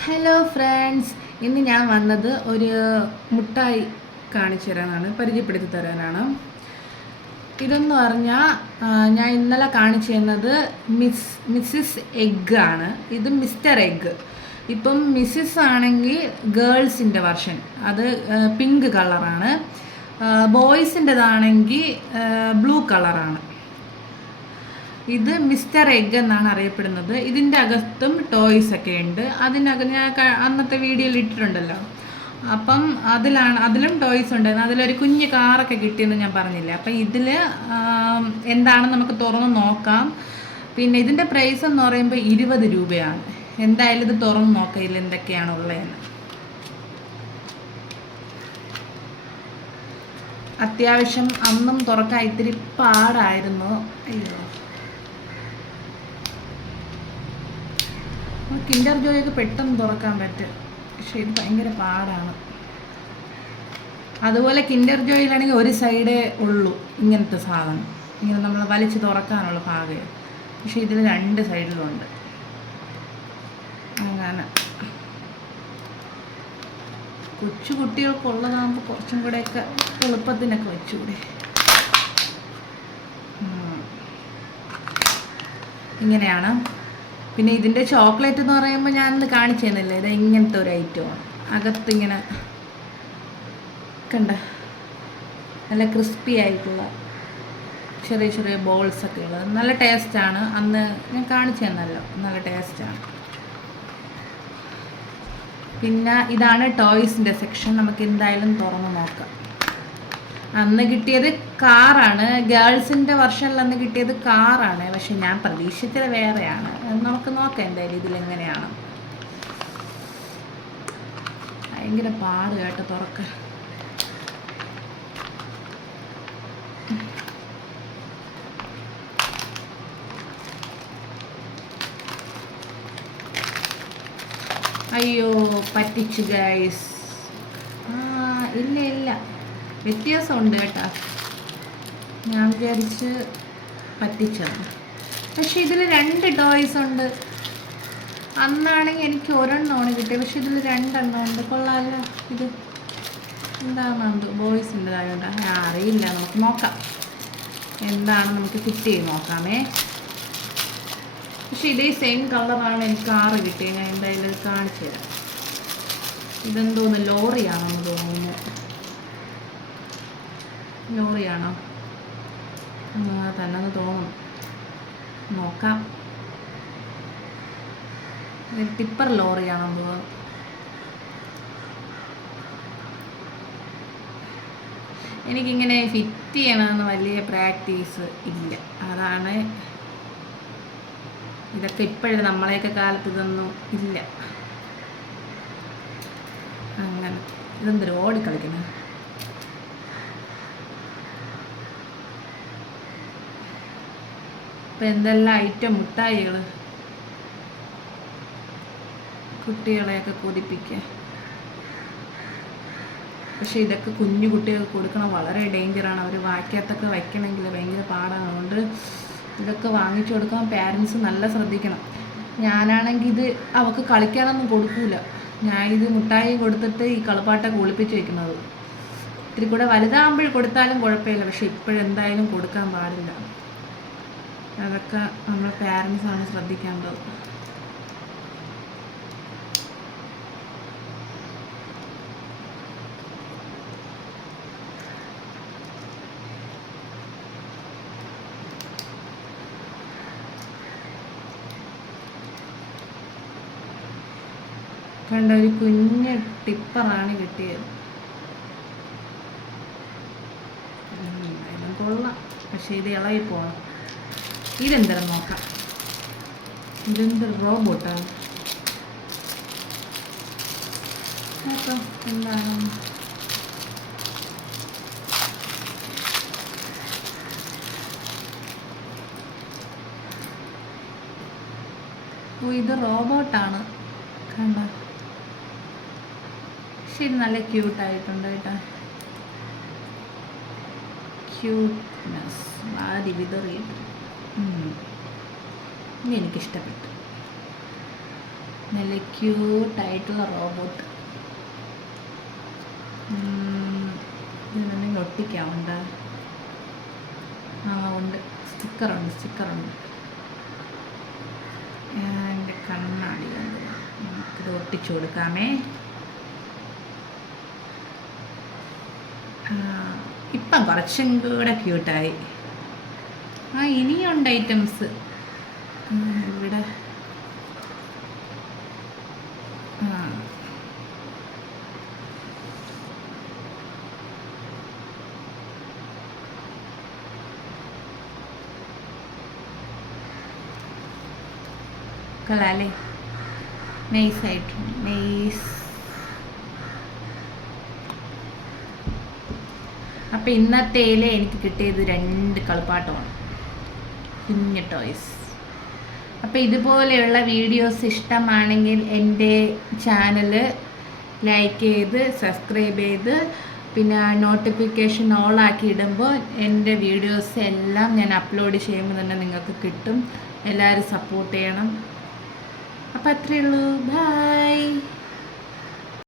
Hello friends, ഇന്ന് ഞാൻ വന്നത് ഒരു മുട്ടായി കാണിച്ചു തരാനാണ്, പരിചയപ്പെടുത്തി തരാനാണ്. ഇതെന്ന് പറഞ്ഞാൽ ഞാൻ ഇന്നലെ കാണിച്ചു തന്നത് മിസ്സിസ് എഗ്ഗ് ആണ്. ഇത് മിസ്റ്റർ എഗ്ഗ്. ഇപ്പം മിസ്സിസ് ആണെങ്കിൽ ഗേൾസിൻ്റെ വെർഷൻ, അത് പിങ്ക് കളറാണ്. ബോയ്സിൻ്റെതാണെങ്കിൽ ബ്ലൂ കളറാണ്. ഇത് മിസ്റ്റർ എഗ്ഗ് എന്നാണ് അറിയപ്പെടുന്നത്. ഇതിൻ്റെ അകത്തും ടോയ്സ് ഒക്കെ ഉണ്ട്. അതിനകം ഞാൻ അന്നത്തെ വീഡിയോയിൽ ഇട്ടിട്ടുണ്ടല്ലോ. അപ്പം അതിലും ടോയ്സ് ഉണ്ടായിരുന്നു. അതിലൊരു കുഞ്ഞ് കാറൊക്കെ കിട്ടിയെന്ന് ഞാൻ പറഞ്ഞില്ലേ. അപ്പം ഇതിൽ എന്താണെന്ന് നമുക്ക് തുറന്ന് നോക്കാം. പിന്നെ ഇതിൻ്റെ പ്രൈസ് എന്ന് പറയുമ്പോൾ 20 രൂപയാണ്. എന്തായാലും ഇത് തുറന്ന് നോക്കാം ഇതിൽ എന്തൊക്കെയാണ് ഉള്ളതെന്ന്. അത്യാവശ്യം അന്നും തുറക്കാൻ ഇത്തിരി പാടായിരുന്നു. അയ്യോ, കിൻഡർ ജോയൊക്കെ പെട്ടെന്ന് തുറക്കാൻ പറ്റും, പക്ഷെ ഇത് ഭയങ്കര പാടാണ്. അതുപോലെ കിൻഡർ ജോയിലാണെങ്കിൽ ഒരു സൈഡേ ഉള്ളൂ ഇങ്ങനത്തെ സാധനം, ഇങ്ങനെ നമ്മൾ വലിച്ച് തുറക്കാനുള്ള ഭാഗം. പക്ഷെ ഇതിൽ 2 സൈഡിലുണ്ട്. അങ്ങനെ കൊച്ചു കുട്ടികൾക്കുള്ളതാകുമ്പോൾ കുറച്ചും കൂടെയൊക്കെ എളുപ്പത്തിനൊക്കെ വെച്ചുകൂടെ. ഇങ്ങനെയാണ്. പിന്നെ ഇതിൻ്റെ ചോക്ലേറ്റ് എന്ന് പറയുമ്പോൾ ഞാനിന്ന് കാണിച്ചു തന്നില്ലേ, ഇത് ഇങ്ങനത്തെ ഒരു ഐറ്റമാണ്. അകത്തിങ്ങനെ കണ്ട നല്ല ക്രിസ്പി ആയിട്ടുള്ള ചെറിയ ചെറിയ ബോൾസൊക്കെ ഉള്ളത്, നല്ല ടേസ്റ്റാണ്. അന്ന് ഞാൻ കാണിച്ചു തന്നല്ലോ, നല്ല ടേസ്റ്റാണ്. പിന്നെ ഇതാണ് ടോയ്സിൻ്റെ സെക്ഷൻ. നമുക്ക് എന്തായാലും തുറന്ന് നോക്കാം. അന്ന് കിട്ടിയത് കാറാണ്, ഗേൾസിൻ്റെ വെർഷനിൽ അന്ന് കിട്ടിയത് കാറാണ്. പക്ഷെ ഞാൻ പ്രതീക്ഷിച്ചത് വേറെയാണ്. നമുക്ക് നോക്കാം എന്തായാലും ഇതിലെങ്ങനെയാണ്. ഭയങ്കര പാട് കേട്ടോ തുറക്ക. അയ്യോ, പറ്റിച്ചു ഗൈസ്. ഇല്ല, വ്യത്യാസമുണ്ട് കേട്ടോ. ഞാൻ വിചാരിച്ച് പറ്റിച്ചതാണ്. പക്ഷെ ഇതിൽ 2 ടോയ്സ് ഉണ്ട്. അന്നാണെങ്കിൽ എനിക്ക് ഒരെണ്ണമാണ് കിട്ടിയത്, പക്ഷെ ഇതിൽ 2 എണ്ണം ഉണ്ട്. കൊള്ളാമല്ലോ. ഇത് എന്താണെന്നുണ്ട്, ബോയ്സിൻ്റെതായോണ്ട് അറിയില്ല. നമുക്ക് നോക്കാം എന്താണ്, നമുക്ക് ഫിറ്റ് ചെയ്ത് നോക്കാമേ. പക്ഷെ ഇതേ സെയിം കളറാണ് എനിക്ക് കാറ് കിട്ടിയത്. ഞാൻ എന്തായാലും കാണിച്ചു തരാം. ഇതെന്തോന്ന് ലോറിയാണെന്ന് തോന്നുന്നു. ലോറിയാണോ? തന്നെ തോന്നുന്നു. നോക്കാം. ടിപ്പർ ലോറിയാണെന്ന് തോന്നുന്നു. എനിക്കിങ്ങനെ ഫിറ്റ് ചെയ്യണമെന്ന് വലിയ പ്രാക്ടീസ് ഇല്ല. അതാണ്, ഇതൊക്കെ ഇപ്പോഴും നമ്മളെയൊക്കെ കാലത്ത് ഇതൊന്നും ഇല്ല. അങ്ങനെ ഇതെന്തൊരു ഓടിക്കളിക്കുന്നത്. ഇപ്പം എന്തെല്ലാം ഐറ്റം മുട്ടായികൾ കുട്ടികളെയൊക്കെ കൊതിപ്പിക്കുക. പക്ഷെ ഇതൊക്കെ കുഞ്ഞു കുട്ടികൾക്ക് കൊടുക്കണം, വളരെ ഡേഞ്ചറാണ്. അവർ വായിക്കകത്തൊക്കെ വയ്ക്കണമെങ്കിൽ ഭയങ്കര പാടാണ്. അതുകൊണ്ട് ഇതൊക്കെ വാങ്ങിച്ചു കൊടുക്കാൻ പാരൻസ് നല്ല ശ്രദ്ധിക്കണം. ഞാനാണെങ്കിൽ ഇത് അവൾക്ക് കളിക്കാനൊന്നും കൊടുക്കൂല. ഞാൻ ഇത് മുട്ടായി കൊടുത്തിട്ട് ഈ കളിപ്പാട്ടൊക്കെ ഒളിപ്പിച്ച് വെക്കുന്നത്. ഇത്തിരി കൂടെ വലുതാകുമ്പോൾ കൊടുത്താലും കുഴപ്പമില്ല, പക്ഷെ ഇപ്പോഴെന്തായാലും കൊടുക്കാൻ പാടില്ല. അതൊക്കെ നമ്മളെ പാരൻസാണ് ശ്രദ്ധിക്കേണ്ടത്. കണ്ട, ഒരു കുഞ്ഞ് ടിപ്പറാണ് കിട്ടിയത്. അതിനും കൊള്ളാം, പക്ഷെ ഇത് ഇളകി പോകണം. ഇതെന്തായാലും നോക്കാം. ഇതെന്ത് റോബോട്ടാണ് നോക്കാം എന്താണ്. ഇത് റോബോട്ടാണ്. കണ്ട, ശരി, നല്ല ക്യൂട്ടായിട്ടുണ്ട് കേട്ടോ. ക്യൂട്ട്നെസ് വാരി വിതറിയിട്ട് എനിക്കിഷ്ടപ്പെട്ടു. നല്ല ക്യൂട്ടായിട്ടുള്ള റോബോട്ട്. ഇതിനെന്തെങ്കിലും ഒട്ടിക്കാവുണ്ട്? ഉണ്ട്, സ്റ്റിക്കറുണ്ട്. എൻ്റെ കണ്ണാടി നമുക്കിത് ഒട്ടിച്ചു കൊടുക്കാമേ. ഇപ്പം കുറച്ചും കൂടെ ക്യൂട്ടായി. ഇനിയുണ്ട് ഐറ്റംസ് ഇവിടെ. കൊള്ളാല്ലേ, നൈസായിട്ടുണ്ട്, നൈസ്. അപ്പം ഇന്നത്തേല് എനിക്ക് കിട്ടിയത് 2 കളിപ്പാട്ടമാണ്, കുഞ്ഞ് ടോയ്സ്. അപ്പോൾ ഇതുപോലെയുള്ള വീഡിയോസ് ഇഷ്ടമാണെങ്കിൽ എൻ്റെ ചാനൽ ലൈക്ക് ചെയ്ത് സബ്സ്ക്രൈബ് ചെയ്ത് പിന്നെ നോട്ടിഫിക്കേഷൻ ഓളാക്കി ഇടുമ്പോൾ എൻ്റെ വീഡിയോസ് എല്ലാം ഞാൻ അപ്ലോഡ് ചെയ്യുമ്പോൾ തന്നെ നിങ്ങൾക്ക് കിട്ടും. എല്ലാവരും സപ്പോർട്ട് ചെയ്യണം. അപ്പോൾ അത്രയേ ഉള്ളൂ. ബൈ.